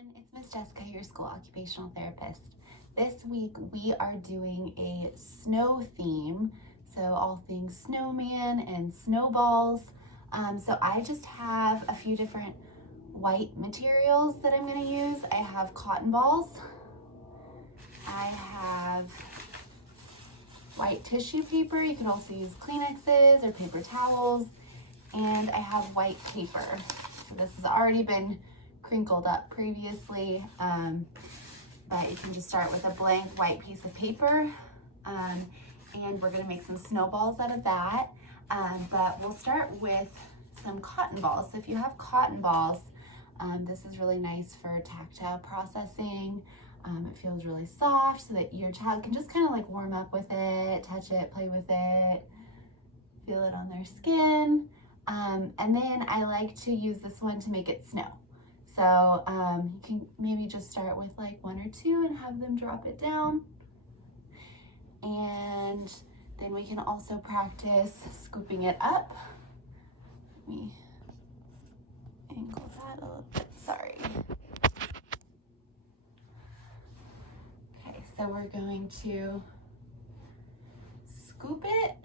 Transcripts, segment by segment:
everyone, it's Miss Jessica, your school occupational therapist. This week we are doing a snow theme, so all things snowman and snowballs. So I just have a few different white materials that I'm going to use. I have cotton balls, I have white tissue paper, you can also use Kleenexes or paper towels, and I have white paper. So this has already been crinkled up previously, but you can just start with a blank white piece of paper, and we're going to make some snowballs out of that, but we'll start with some cotton balls. So if you have cotton balls, this is really nice for tactile processing. It feels really soft so that your child can just kind of like warm up with it, touch it, play with it, feel it on their skin. And then I like to use this one to make it snow. So you can maybe just start with like one or two and have them drop it down. And then we can also practice scooping it up. Let me angle that a little bit, sorry. Okay, so we're going to scoop it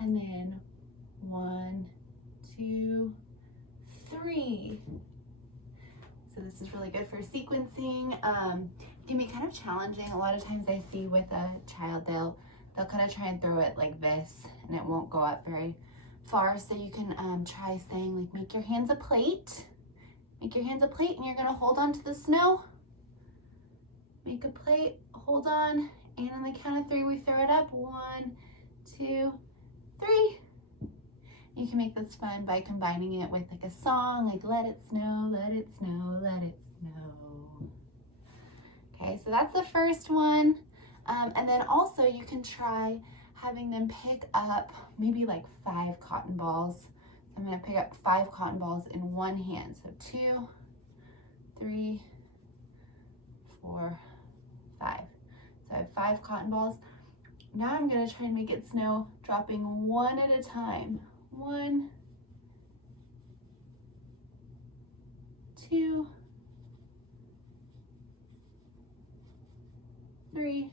and then 1, 2, 3. So this is really good for sequencing. It can be kind of challenging. A lot of times I see with a child, they'll kind of try and throw it like this and it won't go up very far. So you can try saying like, make your hands a plate. Make your hands a plate and you're gonna hold on to the snow. Make a plate, hold on, and on the count of 3, we throw it up. 1, 2, 3. You can make this fun by combining it with like a song, like let it snow, let it snow, let it snow. Okay, so that's the first one. And then also you can try having them pick up maybe like 5 cotton balls. So I'm gonna pick up 5 cotton balls in one hand. So 2, 3, 4, 5. So I have 5 cotton balls. Now I'm gonna try and make it snow, dropping one at a time. 1, 2, 3,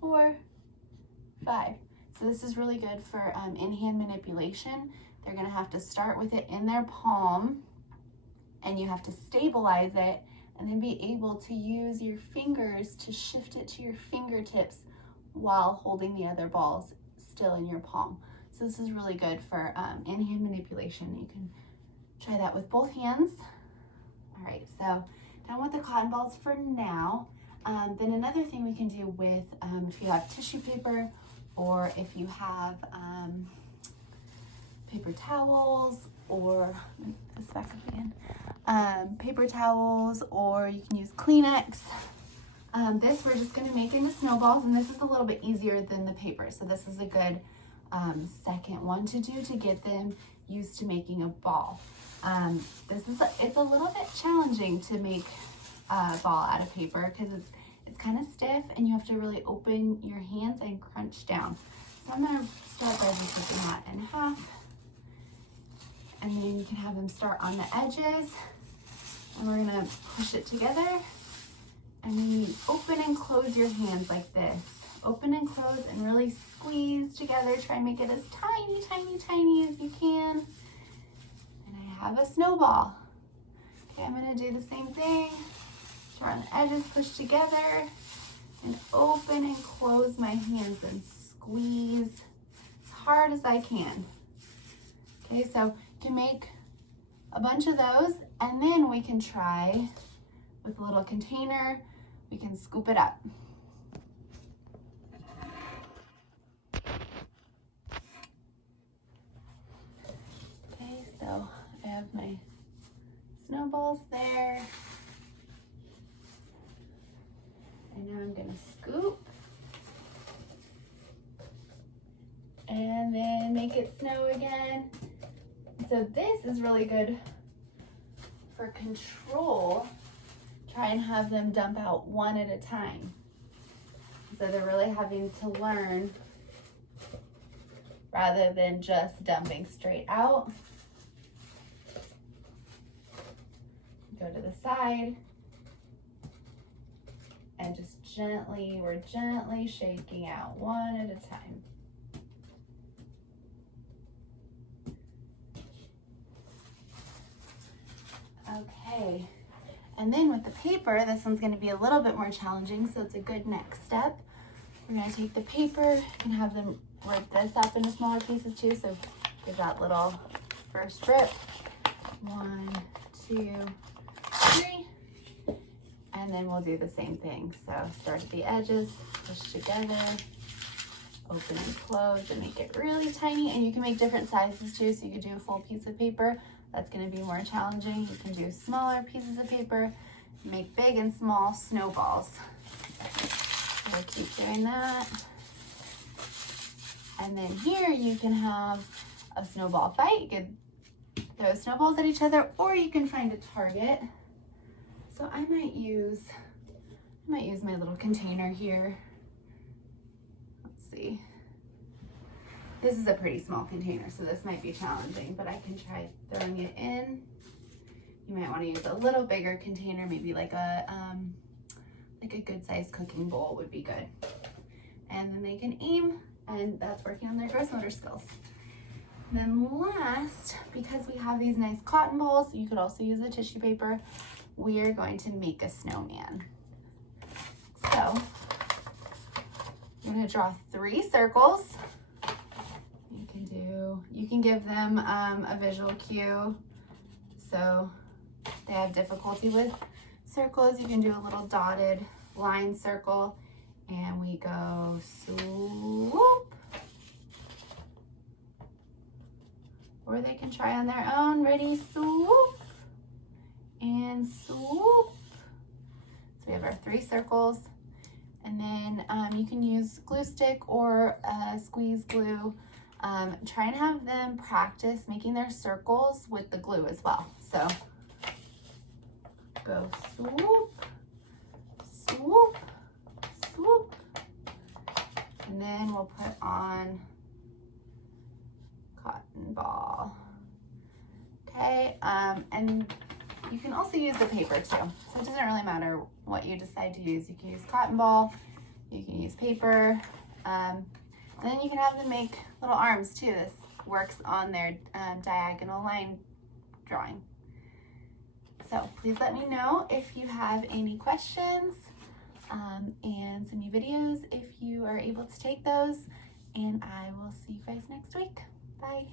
4, 5. So this is really good for in-hand manipulation. They're gonna have to start with it in their palm, and you have to stabilize it, and then be able to use your fingers to shift it to your fingertips while holding the other balls still in your palm. So this is really good for in-hand manipulation. You can try that with both hands. All right, so done with the cotton balls for now. Then another thing we can do with, if you have tissue paper, or if you have paper towels, or this back up again, paper towels, or you can use Kleenex. This we're just gonna make into snowballs, and this is a little bit easier than the paper. So this is a good second one to do to get them used to making a ball. It's a little bit challenging to make a ball out of paper because it's kind of stiff and you have to really open your hands and crunch down. So I'm gonna start by just taking that in half, and then you can have them start on the edges, and we're gonna push it together, and then you open and close your hands like this. Open and close and really squeeze together. Try and make it as tiny, tiny, tiny as you can. And I have a snowball. Okay, I'm gonna do the same thing. Start on the edges, push together, and open and close my hands and squeeze as hard as I can. Okay, so you can make a bunch of those, and then we can try with a little container, we can scoop it up. Okay, so I have my snowballs there. And now I'm gonna scoop and then make it snow again. So this is really good for control. Try and have them dump out one at a time. So they're really having to learn rather than just dumping straight out. go to the side and just we're gently shaking out one at a time. Okay, and then with the paper, this one's going to be a little bit more challenging, so it's a good next step. We're going to take the paper and have them rip this up into smaller pieces too, so give that little first rip. 1, 2, 3. And then we'll do the same thing. So start at the edges, push together, open and close, and make it really tiny. And you can make different sizes too, so you could do a full piece of paper. That's going to be more challenging. You can do smaller pieces of paper, make big and small snowballs. We'll keep doing that. And then here you can have a snowball fight. You could throw snowballs at each other, or you can find a target. So I might use my little container here. Let's see. This is a pretty small container, so this might be challenging, but I can try throwing it in. You might want to use a little bigger container, maybe like a good sized cooking bowl would be good. And then they can aim, and that's working on their gross motor skills. Then last, because we have these nice cotton balls, you could also use the tissue paper, we are going to make a snowman. So you're going to draw 3 circles. You can give them a visual cue. So they have difficulty with circles. You can do a little dotted line circle, and we go swoop. Or they can try on their own. Ready, swoop, and swoop. So we have our 3 circles. And then you can use glue stick or squeeze glue. Try and have them practice making their circles with the glue as well. So go swoop, swoop, swoop. And then we'll put on cotton ball. Okay, and you can also use the paper too. So it doesn't really matter what you decide to use. You can use cotton ball, you can use paper, and then you can have them make little arms too. This works on their diagonal line drawing. So please let me know if you have any questions, and send me videos if you are able to take those, and I will see you guys next week. Bye.